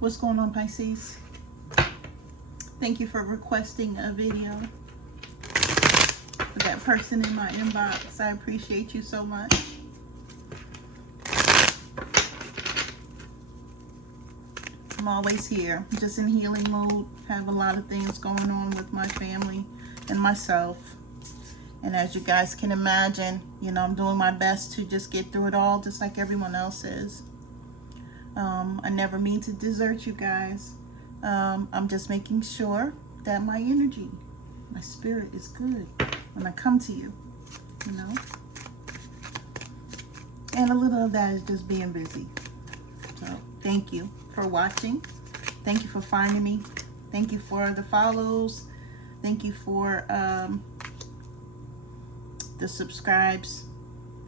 What's going on, Pisces? Thank you for requesting a video for that person in my inbox. I appreciate you so much. I'm always here, just in healing mode. Have a lot of things going on with my family and myself. And as you guys can imagine, you know, I'm doing my best to just get through it all, just like everyone else is. I never mean to desert you guys. I'm just making sure that my energy, my spirit is good when I come to you, you know. And a little of that is just being busy. So thank you for watching. Thank you for finding me. Thank you for the follows. Thank you for the subscribes.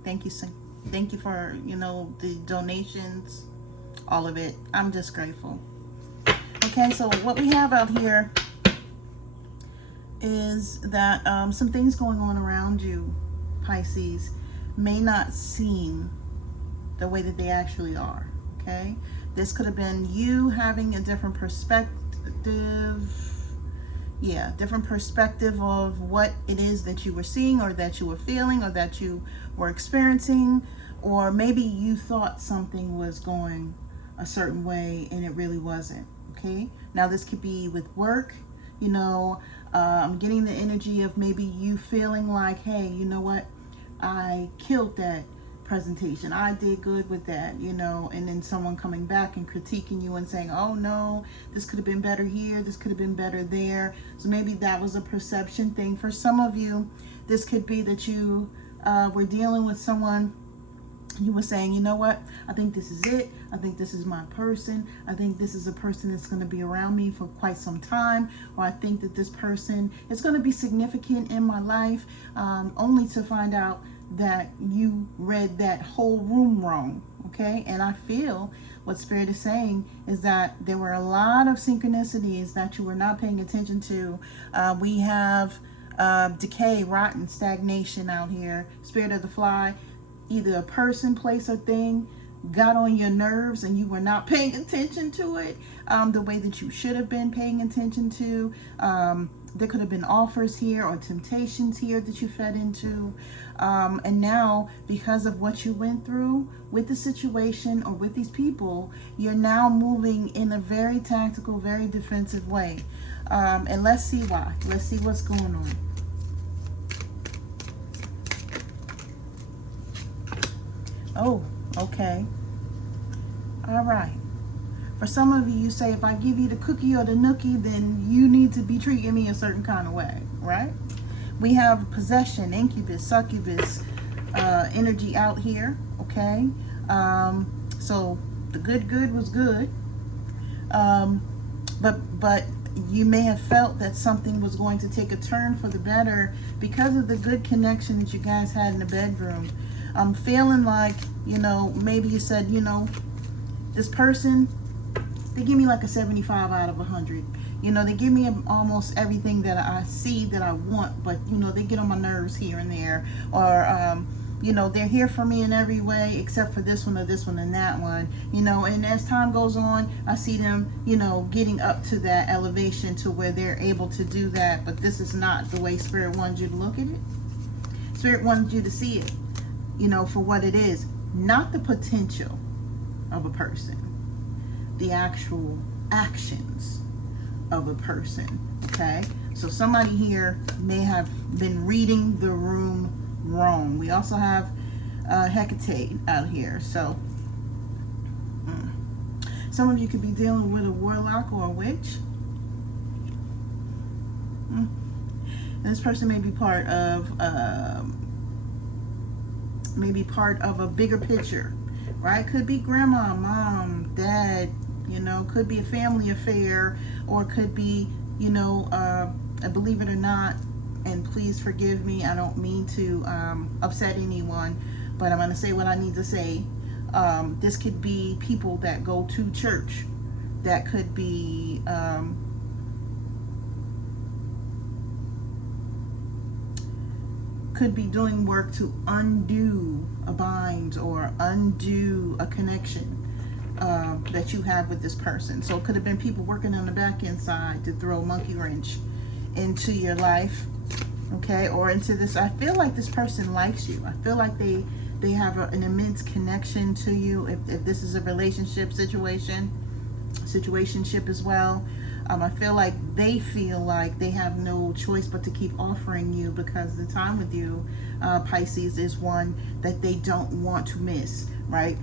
Thank you for, you know, the donations, all of it. I'm just grateful. Okay, so what we have out here is that some things going on around you, Pisces, may not seem the way that they actually are. Okay, this could have been you having a different perspective. Yeah, different perspective of what it is that you were seeing, or that you were feeling, or that you were experiencing, or maybe you thought something was going a certain way and it really wasn't. Okay, now this could be with work. You know, I'm getting the energy of maybe you feeling like, hey, you know what, I killed that presentation, I did good with that, you know, and then someone coming back and critiquing you and saying, oh no, this could have been better here, this could have been better there. So maybe that was a perception thing. For some of you, this could be that you were dealing with someone. You were saying, you know what, I think this is it. I think this is my person. I think this is a person that's going to be around me for quite some time. Or I think that this person is going to be significant in my life, only to find out that you read that whole room wrong. Okay, and I feel what Spirit is saying is that there were a lot of synchronicities that you were not paying attention to. We have decay, rotten, stagnation out here. Spirit of the Fly. Either a person, place, or thing got on your nerves and you were not paying attention to it the way that you should have been paying attention to. There could have been offers here or temptations here that you fed into. And now, because of what you went through with the situation or with these people, you're now moving in a very tactical, very defensive way. And let's see why. Let's see what's going on. Oh, okay. All right. For some of you, you say, if I give you the cookie or the nookie, then you need to be treating me a certain kind of way, right? We have possession, incubus, succubus energy out here, okay? So the good was good. But you may have felt that something was going to take a turn for the better because of the good connection that you guys had in the bedroom. I'm feeling like, you know, maybe you said, you know, this person, they give me like a 75 out of 100. You know, they give me almost everything that I see that I want, but, you know, they get on my nerves here and there. Or, you know, they're here for me in every way except for this one or this one and that one. You know, and as time goes on, I see them, you know, getting up to that elevation to where they're able to do that. But this is not the way Spirit wanted you to look at it. Spirit wanted you to see it, you know, for what it is. Not the potential of a person, the actual actions of a person. Okay, so somebody here may have been reading the room wrong. We also have Hecate out here. So some of you could be dealing with a warlock or a witch. And this person may be part of a bigger picture, right? Could be grandma, mom, dad, you know, could be a family affair, or could be, you know, believe it or not, and please forgive me, I don't mean to upset anyone, but I'm going to say what I need to say. This could be people that go to church. That could be doing work to undo a bind or undo a connection. that you have with this person. So it could have been people working on the back end side to throw a monkey wrench into your life, okay, or into this. I feel like this person likes you. I feel like they have an immense connection to you. If this is a relationship situationship as well, I feel like they feel like they have no choice but to keep offering you, because the time with you, Pisces, is one that they don't want to miss, right?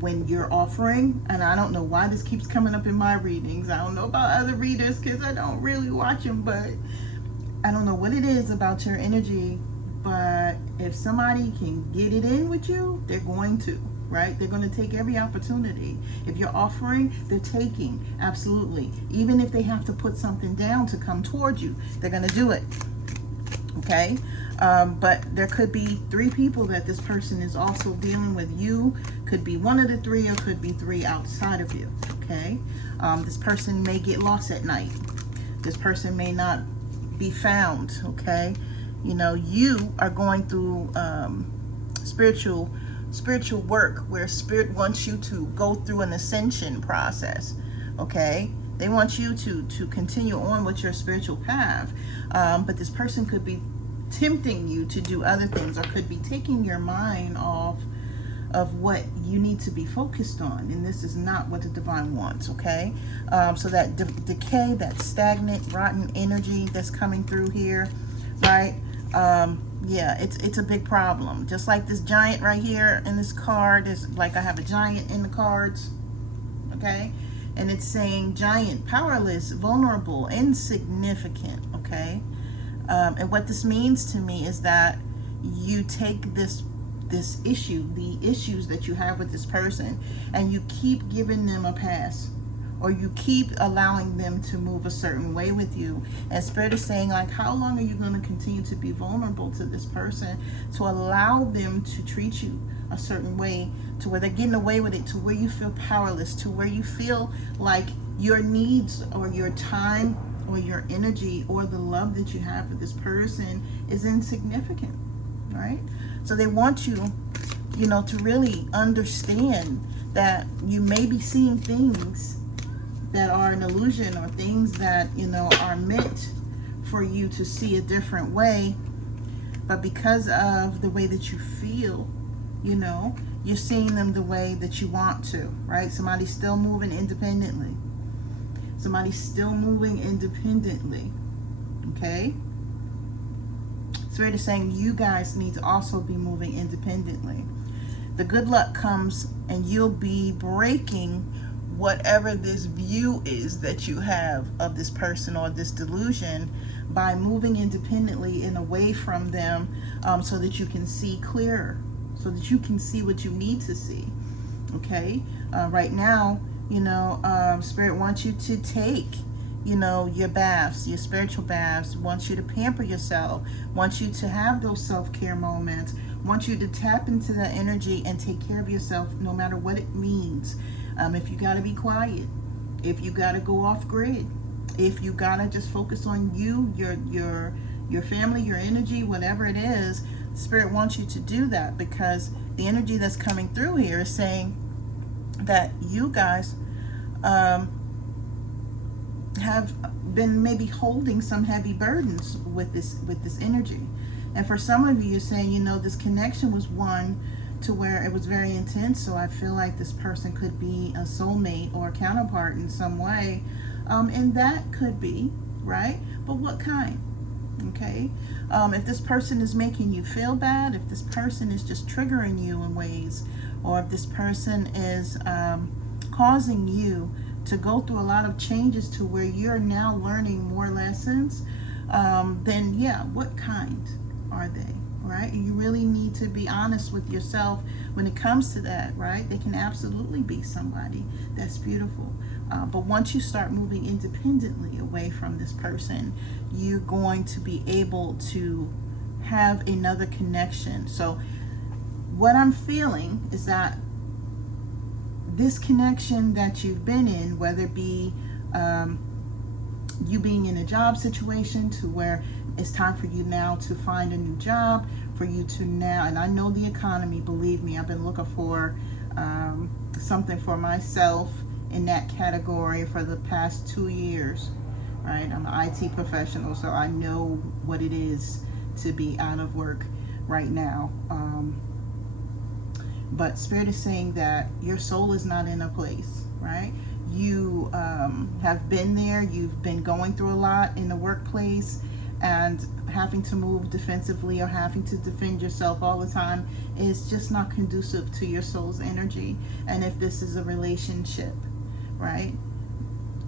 When you're offering, and I don't know why this keeps coming up in my readings. I don't know about other readers because I don't really watch them, but I don't know what it is about your energy. But if somebody can get it in with you, they're going to, right? They're going to take every opportunity. If you're offering, they're taking, absolutely. Even if they have to put something down to come towards you, they're going to do it, okay? But there could be 3 people that this person is also dealing with. You could be one of the 3, or could be 3 outside of you, okay? This person may get lost at night. This person may not be found, okay? You know, you are going through spiritual work, where spirit wants you to go through an ascension process, okay? They want you to continue on with your spiritual path, but this person could be tempting you to do other things, or could be taking your mind off of what you need to be focused on, and this is not what the divine wants, okay? So that decay, that stagnant, rotten energy that's coming through here, right? Yeah, it's a big problem. Just like this giant right here in this card is like, I have a giant in the cards, okay? And it's saying giant, powerless, vulnerable, insignificant, okay? And what this means to me is that you take this issue, the issues that you have with this person, and you keep giving them a pass, or you keep allowing them to move a certain way with you. And Spirit is saying, like, how long are you going to continue to be vulnerable to this person, to allow them to treat you a certain way, to where they're getting away with it, to where you feel powerless, to where you feel like your needs or your time or your energy or the love that you have for this person is insignificant, right? So they want you, you know, to really understand that you may be seeing things that are an illusion, or things that, you know, are meant for you to see a different way, but because of the way that you feel, you know, you're seeing them the way that you want to, right? Somebody's still moving independently. Somebody's still moving independently, okay? Spirit is saying you guys need to also be moving independently. The good luck comes, and you'll be breaking whatever this view is that you have of this person or this delusion, by moving independently and away from them, so that you can see clearer, so that you can see what you need to see, okay? Right now, you know, Spirit wants you to take, you know, your baths, your spiritual baths, wants you to pamper yourself, wants you to have those self-care moments, wants you to tap into that energy and take care of yourself, no matter what it means. If you got to be quiet, if you got to go off grid, if you got to just focus on you, your family, your energy, whatever it is, Spirit wants you to do that, because the energy that's coming through here is saying that you guys have been maybe holding some heavy burdens with this energy. And for some of you, you're saying, you know, this connection was one to where it was very intense, so I feel like this person could be a soulmate or a counterpart in some way, and that could be, right? But what kind? Okay, if this person is making you feel bad, if this person is just triggering you in ways, or if this person is causing you to go through a lot of changes to where you're now learning more lessons, then yeah, what kind are they, right? You really need to be honest with yourself when it comes to that, right? They can absolutely be somebody that's beautiful. But once you start moving independently away from this person, you're going to be able to have another connection. So what I'm feeling is that this connection that you've been in, whether it be you being in a job situation to where it's time for you now to find a new job, for you to now, and I know the economy, believe me, I've been looking for something for myself in that category for the past 2 years, right? I'm an IT professional, so I know what it is to be out of work right now. But Spirit is saying that your soul is not in a place, right? You have been there. You've been going through a lot in the workplace, and having to move defensively or having to defend yourself all the time is just not conducive to your soul's energy. And if this is a relationship, right?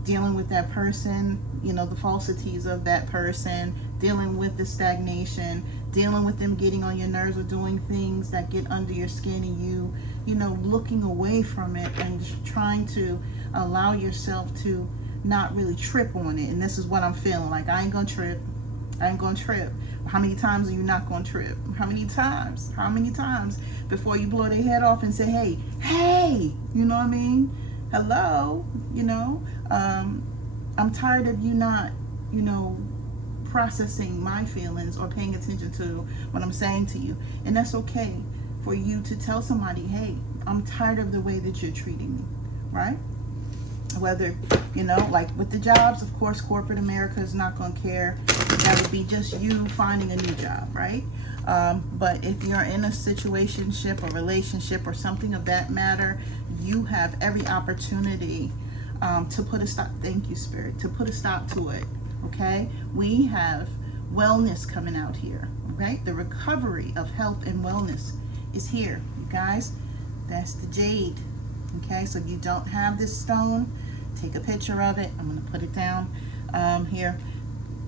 Dealing with that person, you know, the falsities of that person, dealing with the stagnation, dealing with them getting on your nerves or doing things that get under your skin, and you know, looking away from it and trying to allow yourself to not really trip on it. And this is what I'm feeling like. I ain't gonna trip. I ain't gonna trip. How many times are you not gonna trip? How many times? How many times before you blow their head off and say, hey, you know what I mean? Hello, you know? I'm tired of you not, you know, processing my feelings or paying attention to what I'm saying to you. And that's okay for you to tell somebody, hey, I'm tired of the way that you're treating me, right? Whether, you know, like with the jobs, of course, corporate America is not going to care. That would be just you finding a new job, right? But if you're in a situationship or relationship or something of that matter, you have every opportunity to put a stop. Thank you, Spirit. To put a stop to it. Okay? We have wellness coming out here. Right? The recovery of health and wellness is here. You guys, that's the jade. Okay? So if you don't have this stone, take a picture of it. I'm going to put it down here.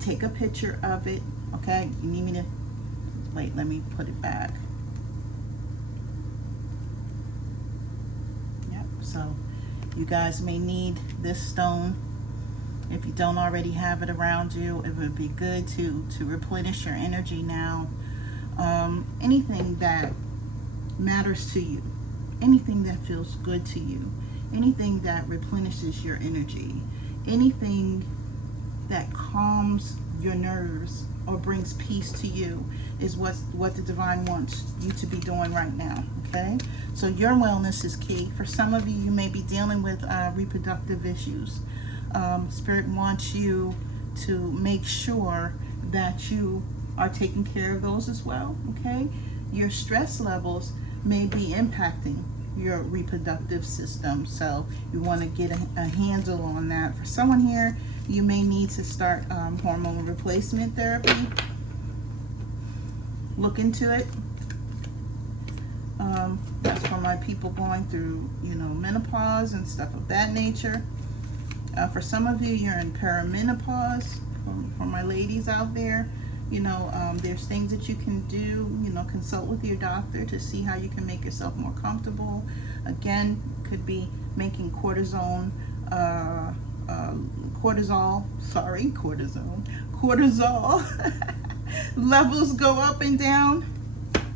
Take a picture of it. Okay? You need me to... Wait, let me put it back. Yep. So you guys may need this stone. If you don't already have it around you, it would be good to replenish your energy now. Anything that matters to you, anything that feels good to you, anything that replenishes your energy, anything that calms your nerves or brings peace to you is what the divine wants you to be doing right now. Okay, so your wellness is key. For some of you, you may be dealing with reproductive issues. Spirit wants you to make sure that you are taking care of those as well. Okay, your stress levels may be impacting your reproductive system, so you want to get a handle on that. For someone here, you may need to start hormone replacement therapy. Look into it. That's for my people going through, you know, menopause and stuff of that nature. For some of you, you're in perimenopause. For my ladies out there, you know, there's things that you can do. You know, consult with your doctor to see how you can make yourself more comfortable. Again, could be making cortisol levels go up and down.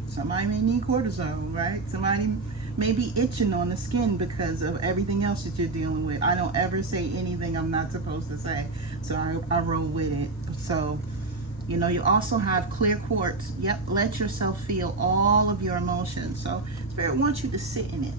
Somebody may need cortisone, right? Somebody may be itching on the skin because of everything else that you're dealing with. I don't ever say anything I'm not supposed to say, so I roll with it. So, you know, you also have clear quartz. Yep, let yourself feel all of your emotions. So Spirit wants you to sit in it,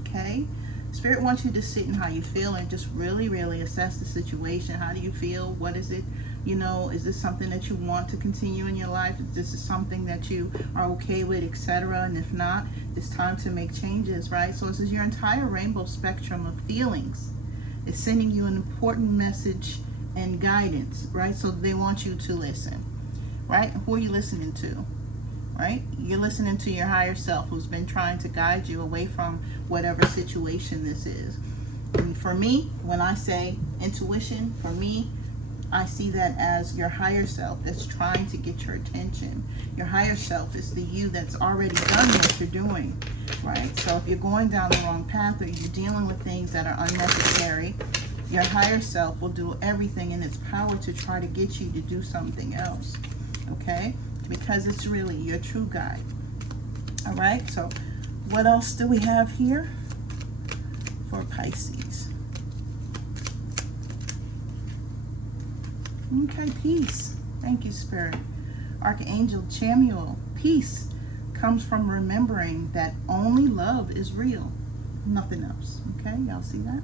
okay? Spirit wants you to sit in how you feel and just really, really assess the situation. How do you feel? What is it? You know, is this something that you want to continue in your life? Is this something that you are okay with, etc.? And if not, it's time to make changes, right? So this is your entire rainbow spectrum of feelings. It's sending you an important message and guidance, right? So they want you to listen, right? Who are you listening to, right? You're listening to your higher self, who's been trying to guide you away from whatever situation this is. And for me, when I say intuition, for me, I see that as your higher self that's trying to get your attention. Your higher self is the you that's already done what you're doing, right? So if you're going down the wrong path or you're dealing with things that are unnecessary, your higher self will do everything in its power to try to get you to do something else, okay? Because it's really your true guide. All right, so what else do we have here for Pisces? Okay, peace. Thank you, Spirit. Archangel Chamuel, peace comes from remembering that only love is real, nothing else. Okay, y'all see that?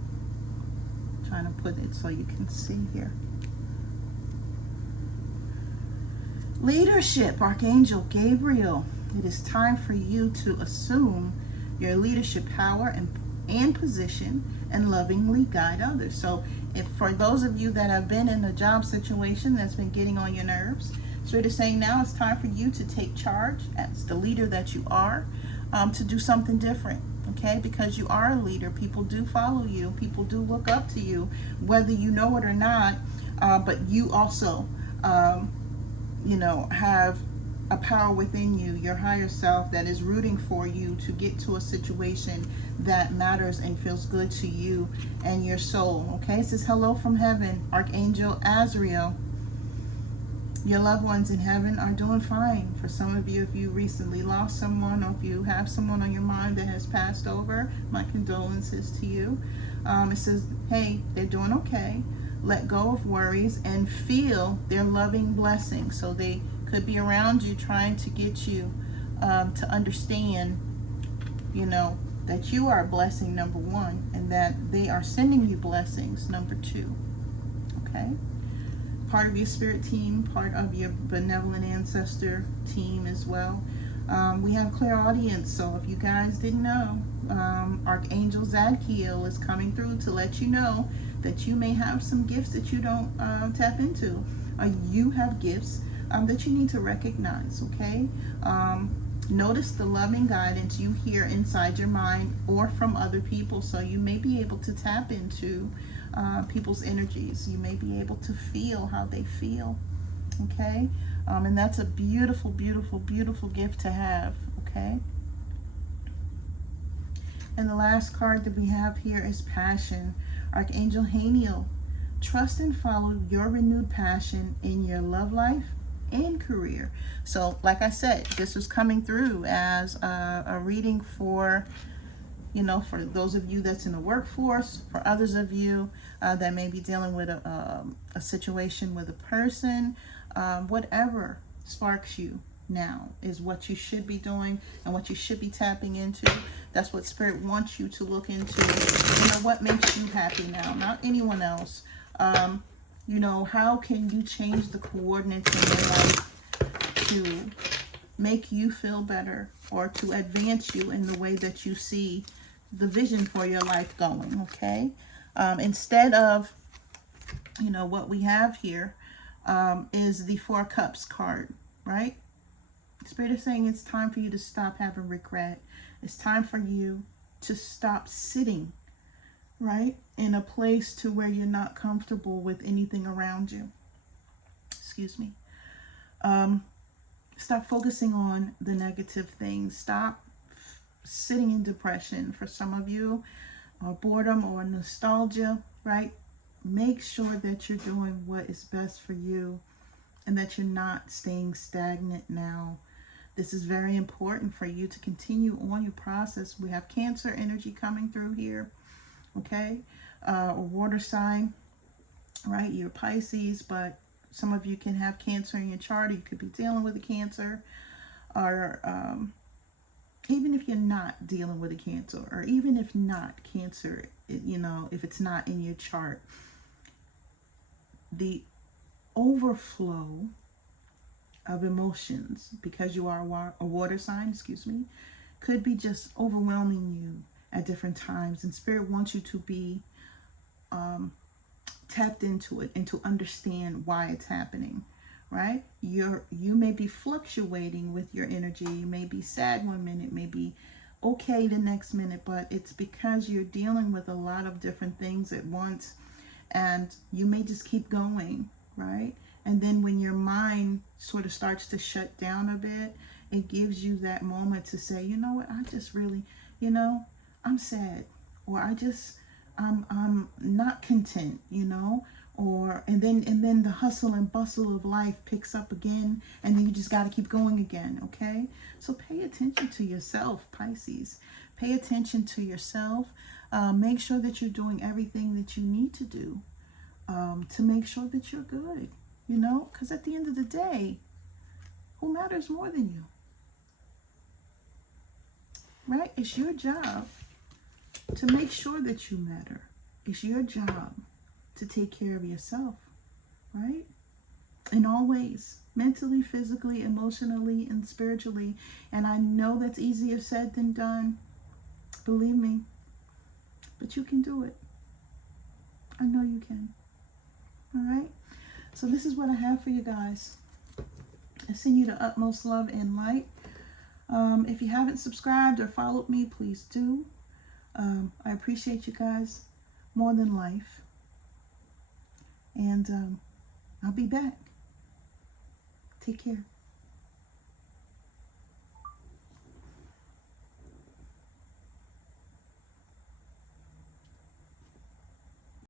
Trying to put it so you can see here. Leadership, Archangel Gabriel. It is time for you to assume your leadership power and position and lovingly guide others. So if for those of you that have been in a job situation that's been getting on your nerves, Spirit is saying now it's time for you to take charge as the leader that you are, to do something different. Okay, because you are a leader. People do follow you. People do look up to you, whether you know it or not. But you also, have a power within you, your higher self, that is rooting for you to get to a situation that matters and feels good to you and your soul. Okay, it says hello from heaven, Archangel Azrael. Your loved ones in heaven are doing fine. For some of you, if you recently lost someone, or if you have someone on your mind that has passed over, my condolences to you. It says, hey, they're doing okay. Let go of worries and feel their loving blessings. So they could be around you trying to get you to understand, that you are a blessing, number one, and that they are sending you blessings, number two. Okay? Part of your spirit team, part of your benevolent ancestor team as well. We have clairaudience, so if you guys didn't know, Archangel Zadkiel is coming through to let you know that you may have some gifts that you don't tap into. You have gifts that you need to recognize, okay? Notice the loving guidance you hear inside your mind or from other people, so you may be able to tap into people's energies. You may be able to feel how they feel, okay? And that's a beautiful, beautiful, beautiful gift to have, okay? And the last card that we have here is Passion. Archangel Haniel. Trust and follow your renewed passion in your love life and career. So, like I said, this was coming through as a reading for, for those of you that's in the workforce, for others of you that may be dealing with a situation with a person, whatever sparks you now is what you should be doing and what you should be tapping into. That's what Spirit wants you to look into. What makes you happy now, not anyone else. How can you change the coordinates in your life to make you feel better or to advance you in the way that you see the vision for your life going, okay? Instead of, what we have here is the Four Cups card, right? Spirit is saying it's time for you to stop having regret. It's time for you to stop sitting, right, in a place to where you're not comfortable with anything around you. Excuse me. Stop focusing on the negative things. Stop sitting in depression. For some of you, or boredom or nostalgia, right? Make sure that you're doing what is best for you and that you're not staying stagnant now. This is very important for you to continue on your process. We have Cancer energy coming through here, okay? A water sign, right? You're Pisces, but some of you can have Cancer in your chart. You could be dealing with a Cancer, or even if you're not dealing with a Cancer, or even if not Cancer, if it's not in your chart, the overflow of emotions, because you are a water sign, could be just overwhelming you at different times. And Spirit wants you to be tapped into it and to understand why it's happening, right? You may be fluctuating with your energy. You may be sad one minute, may be okay the next minute, but it's because you're dealing with a lot of different things at once, and you may just keep going, right? And then when your mind sort of starts to shut down a bit, it gives you that moment to say, you know what, I just really, I'm sad, or I'm not content, and then the hustle and bustle of life picks up again, and then you just got to keep going again, okay? So pay attention to yourself, Pisces. Pay attention to yourself. Make sure that you're doing everything that you need to do to make sure that you're good, because at the end of the day, who matters more than you? right? It's your job to make sure that you matter. It's your job to take care of yourself, right? In all ways, mentally, physically, emotionally, and spiritually. And I know that's easier said than done. Believe me. But you can do it. I know you can. All right? So this is what I have for you guys. I send you the utmost love and light. If you haven't subscribed or followed me, please do. I appreciate you guys more than life. And I'll be back. Take care.